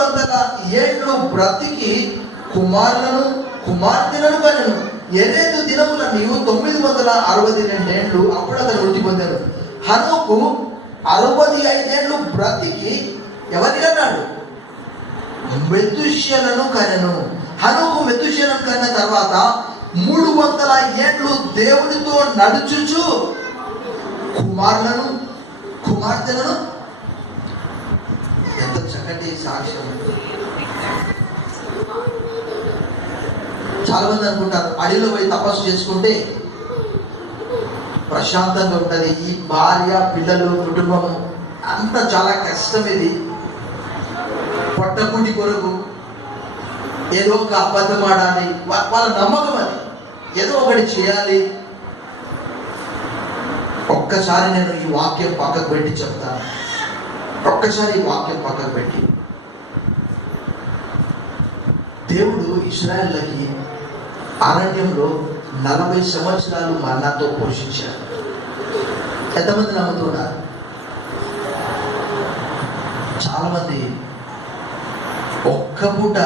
900 ఏళ్ళు బ్రతికి కుమారులను కుమార్తెలను కనెను. ఎరేదు దినముల నీవు 962 ఏళ్ళు అప్పుడు అతను మృతి పొందాడు. హనోకు 65 ఏళ్ళు బ్రతికి ఎవరిని అన్నాడు? మెతుషెలను కనెను. హనోకు మెతుషెలను కన్న తర్వాత 300 ఏళ్ళు దేవునితో నడుచుచు కుమారులను కుమార్తెలను. ఎంత చక్కటి సాక్ష్యం! చాలా మంది అనుకుంటారు అడవిలో పోయి తపస్సు చేసుకుంటే ప్రశాంతంగా ఉంటుంది, ఈ భార్య పిల్లలు కుటుంబం అంత చాలా కష్టం, ఇది పొట్టకుటి కొరకు ఏదో ఒక అబద్ధం ఆడాలి, వాళ్ళ నమ్మకం అది, ఏదో ఒకటి చేయాలి. ఒక్కసారి నేను ఈ వాక్యం పక్కకు పెట్టి చెప్తాను. ఒక్కసారి ఈ వాక్యం పక్కకు పెట్టి, దేవుడు ఇశ్రాయేలుకి అరణ్యంలో 40 సంవత్సరాలు మన్నాతో పోషించాడు. ఎంతమంది నమ్ముతున్నారు? చాలా మంది ఒక్క పూట